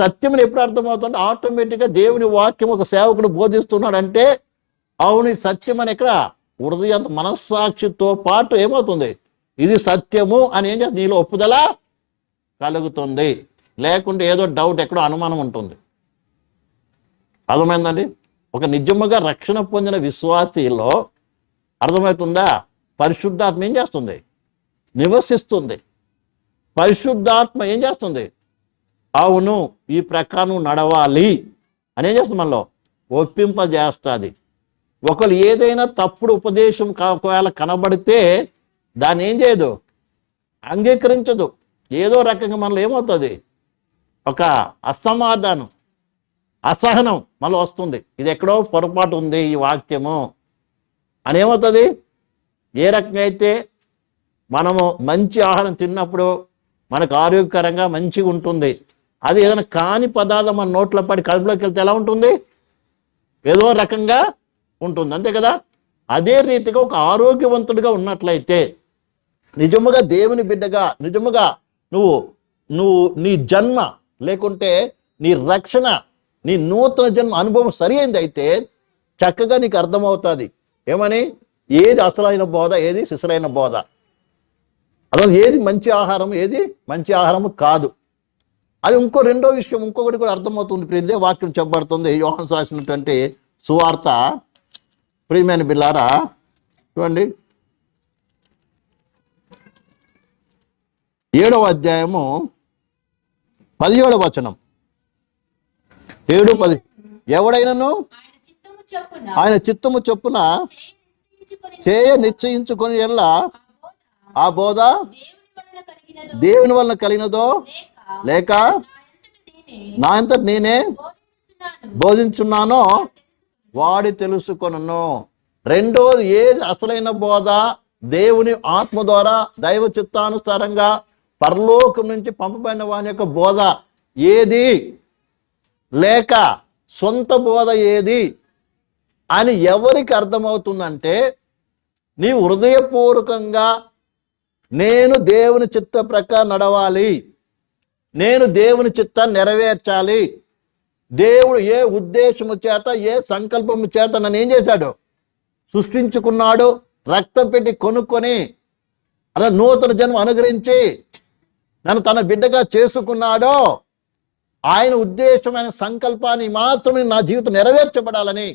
సత్యం ఎప్పుడు అర్థమవుతుంది? ఆటోమేటిక్గా దేవుని వాక్యం ఒక సేవకుడు బోధిస్తున్నాడంటే అవును సత్యం అని ఇక్కడ హృదయంత మనస్సాక్షితో పాటు ఏమవుతుంది, ఇది సత్యము అని ఏం చేస్తుంది, నీలో ఒప్పుదల కలుగుతుంది. లేకుంటే ఏదో డౌట్ ఎక్కడో అనుమానం ఉంటుంది. అర్థమైందండి? ఒక నిజముగా రక్షణ పొందిన విశ్వాసిలో అర్థమవుతుందా, పరిశుద్ధాత్మ ఏం చేస్తుంది, నివసిస్తుంది. పరిశుద్ధాత్మ ఏం చేస్తుంది, అవును ఈ ప్రకారం నడవాలి అని ఏం చేస్తుంది, మనలో ఒప్పింపజేస్తుంది. ఒకళ్ళు ఏదైనా తప్పుడు ఉపదేశం ఒకవేళ కనబడితే దాన్ని ఏం చేయదు, అంగీకరించదు. ఏదో రకంగా మనలో ఏమవుతుంది, ఒక అసమాధానం, అసహనం మనలో వస్తుంది. ఇది ఎక్కడో పొరపాటు ఉంది ఈ వాక్యము అని ఏమవుతుంది. ఏ రకంగా అయితే మనము మంచి ఆహారం తిన్నప్పుడు మనకు ఆరోగ్యకరంగా మంచిగా ఉంటుంది, అది ఏదైనా కాని పదార్థం మన నోట్లో పడి కడుపులోకి వెళ్తే ఎలా ఉంటుంది, ఏదో రకంగా ఉంటుంది, అంతే కదా. అదే రీతిగా ఒక ఆరోగ్యవంతుడిగా ఉన్నట్లయితే నిజముగా దేవుని బిడ్డగా, నిజముగా నువ్వు నీ జన్మ లేకుంటే నీ రక్షణ, నీ నూతన జన్మ అనుభవం సరి అయింది అయితే చక్కగా నీకు అర్థమవుతుంది ఏమని, ఏది అసలైన బోధ, ఏది శిశులైన బోధ, అదే ఏది మంచి ఆహారం, ఏది మంచి ఆహారము కాదు. అది రెండో విషయం ఇంకొకటి కూడా అర్థమవుతుంది. ఇప్పుడు ఇదే వాక్యం చెప్పబడుతుంది యోహాను రాసినటువంటి సువార్త. ప్రియమైన బిల్లారా చూడండి, 7వ అధ్యాయము 17వ వచనం, 7:10. ఎవడైనను ఆయన చిత్తము చొప్పున చేయ నిశ్చయించుకొని ఎల్లా ఆ బోధ దేవుని వలన కలిగినదో లేక నా అంతటి నేనే బోధించున్నానో వాడి తెలుసుకొనును. రెండోది ఏది అసలైన బోధ, దేవుని ఆత్మ ద్వారా దైవ చిత్తానుసారంగా పరలోకం నుంచి పంపబడిన వాని యొక్క బోధ ఏది, లేక సొంత బోధ ఏది అని ఎవరికి అర్థమవుతుందంటే, నీవు హృదయపూర్వకంగా నేను దేవుని చిత్త ప్రకారం నడవాలి, నేను దేవుని చిత్తాన్ని నెరవేర్చాలి, దేవుడు ఏ ఉద్దేశము చేత ఏ సంకల్పము చేత నన్ను ఏం చేశాడు, సృష్టించుకున్నాడు, రక్తం పెట్టి కొనుక్కొని అలా నూతన జన్మ అనుగ్రహించి నన్ను తన బిడ్డగా చేసుకున్నాడో ఆయన ఉద్దేశమైన సంకల్పాన్ని మాత్రమే నా జీవితం నెరవేర్చబడాలని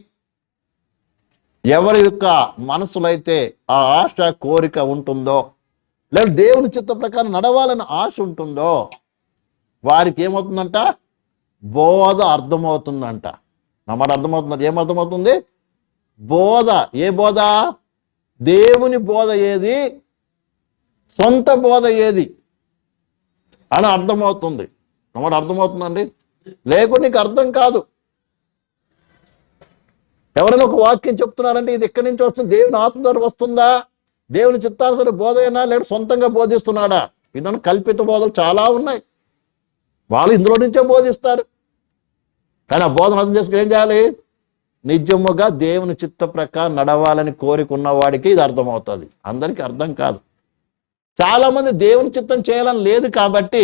ఎవరి యొక్క మనసులో అయితే ఆ ఆశ కోరిక ఉంటుందో, లేదా దేవుని చిత్త ప్రకారం నడవాలని ఆశ ఉంటుందో వారికి ఏమవుతుందంట, బోధ అర్థమవుతుందంట. నమ్మడం అర్థమవుతుంది. ఏమర్థమవుతుంది, బోధ. ఏ బోధ, దేవుని బోధ ఏది, సొంత బోధ ఏది అని అర్థమవుతుంది. నమ్మడం అర్థమవుతుందండి. లేకుంటే నీకు అర్థం కాదు. ఎవరైనా ఒక వాక్యం చెప్తున్నారంటే ఇది ఎక్కడి నుంచి వస్తుంది, దేవుని ఆత్మ ద్వారా వస్తుందా, దేవుని చిత్తానుసార బోధ అయినా లేదా సొంతంగా బోధిస్తున్నాడా? ఇదన్నా కల్పిత బోధలు చాలా ఉన్నాయి, వాళ్ళు ఇందులో నుంచే బోధిస్తారు. కానీ ఆ బోధన అర్థం చేసుకుని ఏం చేయాలి, నిజముగా దేవుని చిత్త ప్రకారం నడవాలని కోరికున్న వాడికి ఇది అర్థమవుతుంది, అందరికీ అర్థం కాదు. చాలా మంది దేవుని చిత్తం చేయాలని లేదు కాబట్టి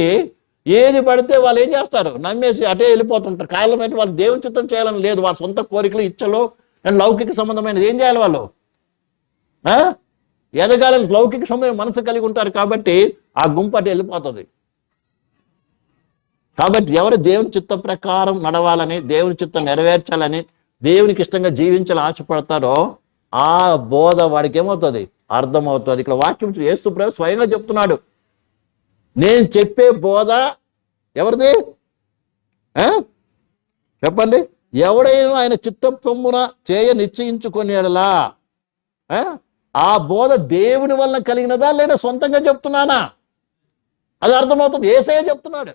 ఏది పడితే వాళ్ళు ఏం చేస్తారు, నమ్మేసి అటే వెళ్ళిపోతుంటారు. కారణం ఏంటి, వాళ్ళు దేవుని చిత్తం చేయాలని లేదు, వాళ్ళ సొంత కోరికలు, ఇచ్చలు అండ్ లౌకిక సంబంధమైనది ఏం చేయాలి, వాళ్ళు ఎదగాలని లౌకిక సంబంధం మనసు కలిగి ఉంటారు కాబట్టి ఆ గుంపు అటే వెళ్ళిపోతుంది. కాబట్టి ఎవరు దేవుని చిత్త ప్రకారం నడవాలని, దేవుని చిత్తం నెరవేర్చాలని, దేవునికి ఇష్టంగా జీవించాలని ఆశపడతారో ఆ బోధ వాడికి ఏమవుతుంది, అర్థమవుతుంది. ఇక్కడ వాక్యం యేసు ప్రభు స్వయంగా చెప్తున్నాడు, నేను చెప్పే బోధ ఎవరిది చెప్పండి, ఎవడైనా ఆయన చిత్తమున చేయ నిశ్చయించుకునేలా ఆ బోధ దేవుని వలన కలిగినదా లేదా సొంతంగా చెప్తున్నానా, అది అర్థమవుతుంది. యేసయ్య చెప్తున్నాడు.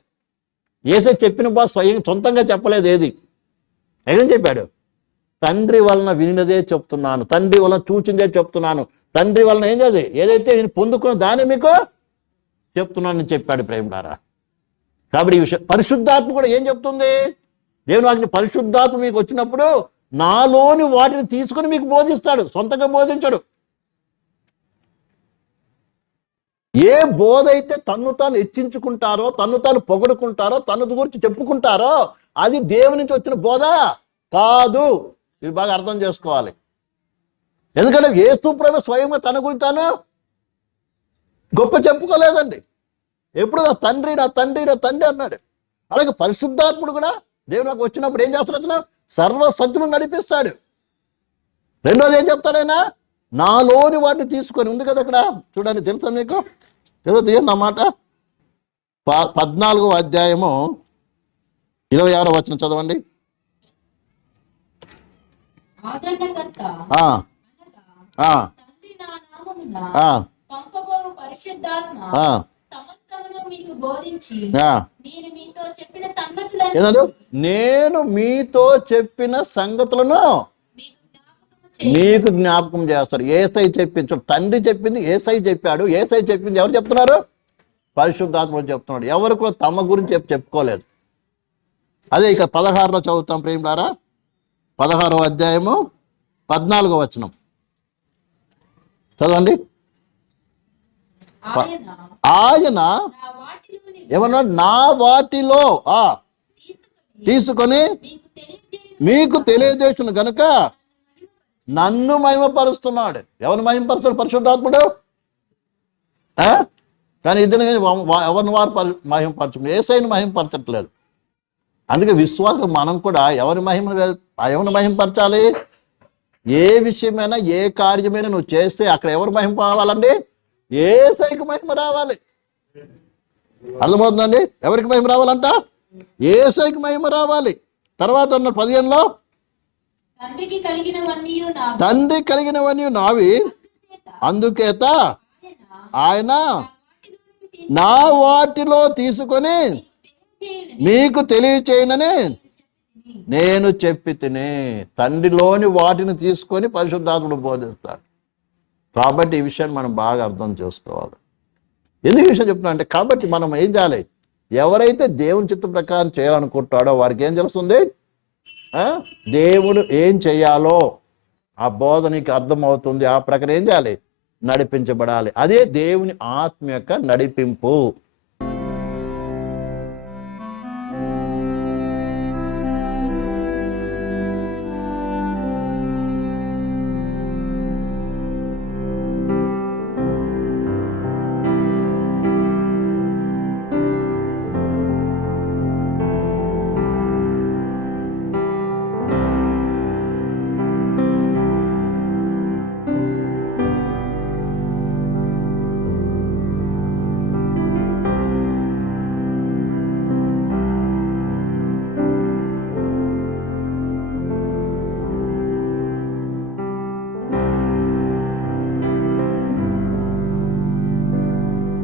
యేసయ్య చెప్పిన బోధ స్వయం సొంతంగా చెప్పలేదు. ఏం చెప్పాడు, తండ్రి వలన వినినదే చెప్తున్నాను, తండ్రి వలన చూచిందే చెప్తున్నాను, తండ్రి వలన ఏం చేది ఏదైతే నేను పొందుకున్న దాన్ని మీకు చెప్తున్నానని చెప్పాడు ప్రేమలారా. కాబట్టి ఈ విషయం పరిశుద్ధాత్మ కూడా ఏం చెప్తుంది, దేవుని వాక్యం పరిశుద్ధాత్మ మీకు వచ్చినప్పుడు నాలోని వాటిని తీసుకొని మీకు బోధిస్తాడు, సొంతంగా బోధించాడు. ఏ బోధ అయితే తన్ను తాను హెచ్చించుకుంటారో, తన్ను తాను పొగడుకుంటారో, తన్ను గురించి చెప్పుకుంటారో అది దేవుని నుంచి వచ్చిన బోధ కాదు. ఇది బాగా అర్థం చేసుకోవాలి. ఎందుకంటే యేసు ప్రభు స్వయంగా తన గురించి తాను గొప్ప చెప్పుకోలేదండి. ఎప్పుడు నా తండ్రి నా తండ్రి నా తండ్రి అన్నాడు. అలాగే పరిశుద్ధాత్ముడు కూడా దేవుడు నాకు వచ్చినప్పుడు ఏం చేస్తున్నాడు? సర్వసత్యమును నడిపిస్తాడు. రెండోది ఏం చెప్తాడైనా? నాలోని వాటిని తీసుకొని ఉంది కదా అక్కడ చూడండి, తెలుసా మీకు? ఏదో తీయండి అన్నమాట. 14వ అధ్యాయము 26వ వచనం చదవండి. నేను మీతో చెప్పిన సంగతులను మీకు జ్ఞాపకం చేస్తారు. ఏసై చెప్పించాడు, తండ్రి చెప్పింది ఏసై చెప్పాడు. ఏసై చెప్పింది ఎవరు చెప్తున్నారు? పరిశుద్ధాత్ముడు చెప్తున్నాడు. ఎవరు కూడా తమ గురించి చెప్పుకోలేదు. అదే ఇక 16లో చదువుతాం ప్రేమిలారా. 16వ అధ్యాయము 14వ వచనం చదవండి. ఆయన ఏమన్నా? నా వాటిలో తీసుకొని మీకు తెలియజేసిన గనుక నన్ను మహిమపరుస్తున్నాడు. ఎవరిని మహిమపరుస్తాడు? పరిశుద్ధాత్ముడు. కానీ ఇద్దరు ఎవరిని వారు మహిమపరచు, ఏసైని మహిమపరచట్లేదు. అందుకే విశ్వాసం మనం కూడా ఎవరి మహిమపరచాలి? ఏ విషయమైనా ఏ కార్యమైనా నువ్వు చేస్తే అక్కడ ఎవరు మహిమ రావాలండి? ఏసైకి మహిమ రావాలి. అర్థమవుతుందండి? ఎవరికి మహిమ రావాలంట? ఏసైకి మహిమ రావాలి. తర్వాత ఉన్న 15లో తండ్రి కలిగినవన్నీ నావి, అందుచేత ఆయన నా వాటిలో తీసుకొని మీకు తెలియచేయనని నేను చెప్పి తిని. తండ్రిలోని వాటిని తీసుకొని పరిశుద్ధాత్ముడు బోధిస్తాడు. కాబట్టి ఈ విషయాన్ని మనం బాగా అర్థం చేసుకోవాలి. ఎందుకు ఈ విషయం చెప్తున్నా అంటే, కాబట్టి మనం ఏం చేయాలి? ఎవరైతే దేవుని చిత్త ప్రకారం చేయాలనుకుంటాడో వారికి ఏం తెలుస్తుంది? దేవుడు ఏం చెయ్యాలో ఆ బోధ నీకు అర్థమవుతుంది. ఆ ప్రకారం ఏం చేయాలి? నడిపించబడాలి. అదే దేవుని ఆత్మ యొక్క నడిపింపు.